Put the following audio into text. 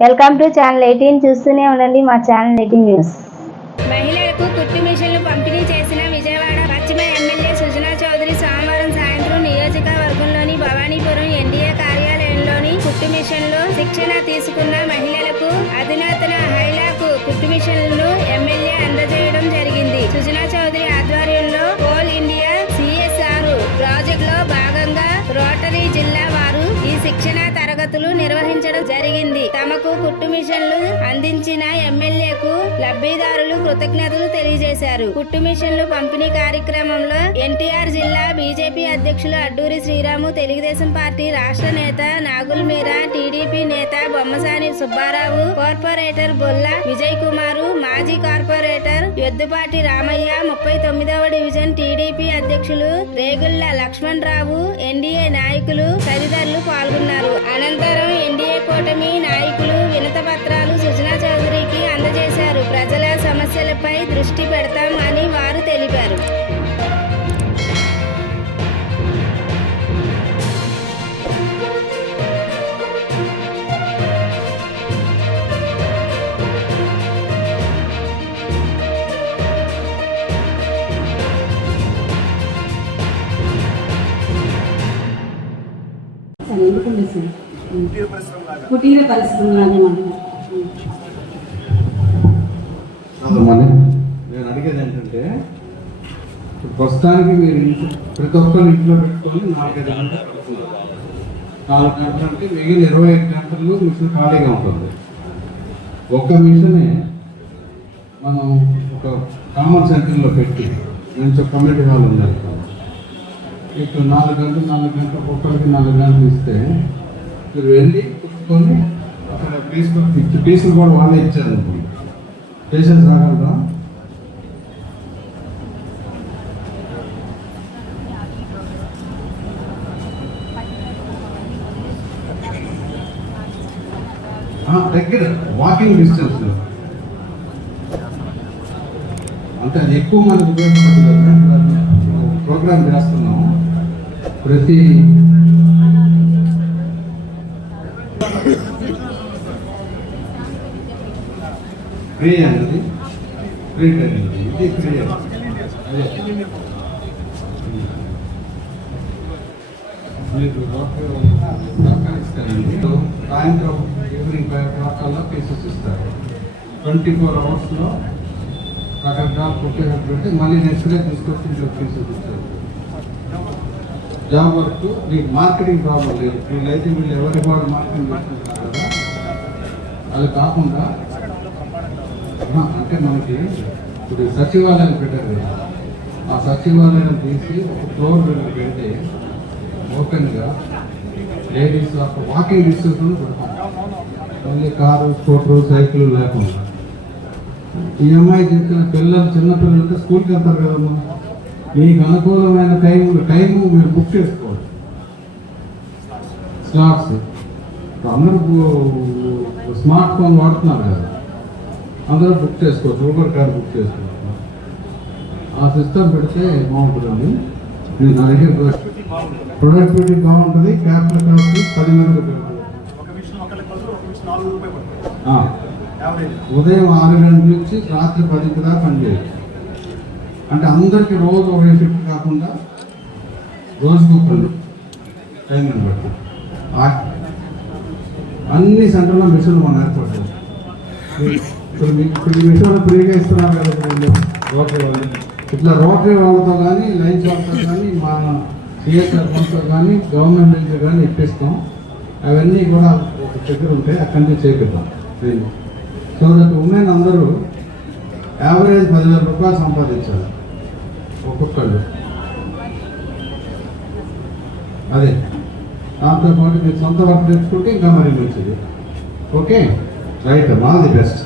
Welcome to channel eighteen చూస్తూనే ఉండండి మా ఛానల్ ఎయిటీన్ న్యూస్ మహిళలకు కుట్టు మిషన్లు పంపిణీ చేసిన విజయవాడ పశ్చిమ ఎమ్మెల్యే సుజనా చౌదరి సోమవారం సాయంత్రం నియోజకవర్గంలోని భవానీపురం ఎన్డీఏ కార్యాలయంలోని కుట్టు మిషన్లు శిక్షణ తీసుకున్న మహిళలకు అధునాతన హైలాకు కుట్టు మిషన్లను ఎమ్మెల్యే అందజేయడం జరిగింది. సుజనా చౌదరి ఆధ్వర్యంలో కోల్ ఇండియా సిఎస్ఆర్ ప్రాజెక్టులో భాగంగా రోటరీ జిల్లా వారు ఈ శిక్షణ తరగతులు నిర్వహించడం జరిగింది. తమకు కుట్టు మిషన్లు అందించిన ఎమ్మెల్యేకు లబ్ధిదారులు కృతజ్ఞతలు తెలియజేశారు. కుట్టు మిషన్లు పంపిణీ కార్యక్రమంలో ఎన్టీఆర్ జిల్లా బీజేపీ అధ్యక్షులు అడ్డూరి శ్రీరాము తెలుగుదేశం పార్టీ రాష్ట్ర నేత నాగుల్ మీరా టీడీపీ నేత బొమ్మసాని సుబ్బారావు కార్పొరేటర్ బొల్ల విజయ్ కుమారు మాజీ కార్పొరేటర్ ఎద్దుపాటి రామయ్య ముప్పై తొమ్మిదవ డివిజన్ టీడీపీ అధ్యక్షులు రేగుళ్ళ లక్ష్మణ్ రావు ఎన్డీఏ నాయకులు తదితరులు పాల్గొన్నారు. సార్ కుటీర పరిశ్రమలాగా నేను అడిగేది ఏంటంటే ప్రస్తుతానికి మీరు ఇంట్లో ప్రతి ఒక్కరు ఇంట్లో పెట్టుకొని నాలుగైదు గంటలు పెడుతున్నారు నాలుగు గంటలు అంటే మిగిలిన ఇరవై ఐదు గంటలు మిషన్ ఖాళీగా ఉంటుంది. ఒక్క మిషనే మనం ఒక కామన్ సెంటర్లో పెట్టి మంచి కమ్యూనిటీ హాల్ ఉండాలి. ఇక్కడ నాలుగు గంటలు నాలుగు గంటలు ఒక్కరికి నాలుగు గంటలు ఇస్తే మీరు వెళ్ళి కుట్టుకొని అక్కడ పీసులు పీసులు కూడా వాళ్ళే ఇచ్చారు. అనుకోండి పేషెంట్స్ రాగలరా దగ్గర వాకింగ్ డిస్టెన్స్ అంటే అది ఎక్కువ మనకు ఉపయోగపడుతుంది ప్రోగ్రామ్ చేస్తున్నాం. ప్రతి ఫ్రీ అనేది ఫ్రీ ట్రైనింగ్ ఇది ఫ్రీ మీరు సహకరిస్తారండి. సాయంత్రం ఈవినింగ్ ఫైవ్ క్లాక్ కల్లా కేసెస్ ఇస్తారు ట్వంటీ ఫోర్ అవర్స్లో రకరకాల కొట్టేటటువంటి మళ్ళీ నెక్స్ట్ డే తీసుకొచ్చి ఇంట్లో కేసెస్ ఇస్తారు జాబ్ వర్క్ మీకు మార్కెటింగ్ ప్రాబ్లం లేదు. వీళ్ళైతే వీళ్ళు ఎవరి వాళ్ళు మార్కెటింగ్ చేస్తున్నారు కదా అది కాకుండా అంటే మనకి ఇప్పుడు సచివాలయం పెట్టారు కదా. ఆ సచివాలయం తీసి ఒక ఫ్లోర్ పెడితే ఓపెన్గా లేడీస్ అక్కడ వాకింగ్ డిస్టెన్స్ పెడతాం మళ్ళీ కారు స్కూటర్ సైకిల్ లేకుండా. ఈ అమ్మాయి చెప్పిన పిల్లలు చిన్నపిల్లలు అంటే స్కూల్కి వెళ్తారు కదమ్మా. మీకు అనుకూలమైన టైం టైం మీరు బుక్ చేసుకోవాలి. స్లాట్స్ అందరూ స్మార్ట్ ఫోన్ వాడుతున్నారు కదా. అందరూ బుక్ చేసుకోవచ్చు ఊబర్ కార్ బుక్ చేసుకోవచ్చు. ఆ సిస్టమ్ పెడితే బాగుంటుందండి. నేను అడిగే ప్రొడక్టివిటీ బాగుంటుంది. క్యాపిటల్ కాస్ట్ పది మంది ఒక మిషన్ ఒకరికి బదులు ఒక మిషన్ నాలుగు రూపాయలు ఉదయం ఆరు గంటల నుంచి రాత్రి పదింటి దాకా పనిచేయచ్చు. అంటే అందరికీ రోజు ఒకే షిఫ్ట్ కాకుండా రోజుకు ఒకళ్ళు టైంని బట్టి. అన్ని సెంటర్లో మిషన్లు మనం ఏర్పాటు చేస్తాం. ఇప్పుడు ఇప్పుడు ఈ ఫ్రీగా ఇస్తున్నారు కదా రోటరీ ఇట్లా రోటరీ వాళ్ళతో కానీ లైన్స్ వాళ్ళతో కానీ మా సిఎస్ఆర్ వాళ్ళతో కానీ గవర్నమెంట్ నుంచి కానీ ఇప్పిస్తాం. అవన్నీ కూడా ఒక దగ్గర ఉంటాయి అక్కడి నుంచి చేపిద్దాం. సో దట్ ఉమెన్ అందరూ యావరేజ్ పదివేల రూపాయలు సంపాదించాలి. ఒక్కొక్కళ్ళు. అదే. దాంతో పాటు మీరు సొంత వర్క్ తెచ్చుకుంటే ఇంకా మరి మంచిది. Okay right all the best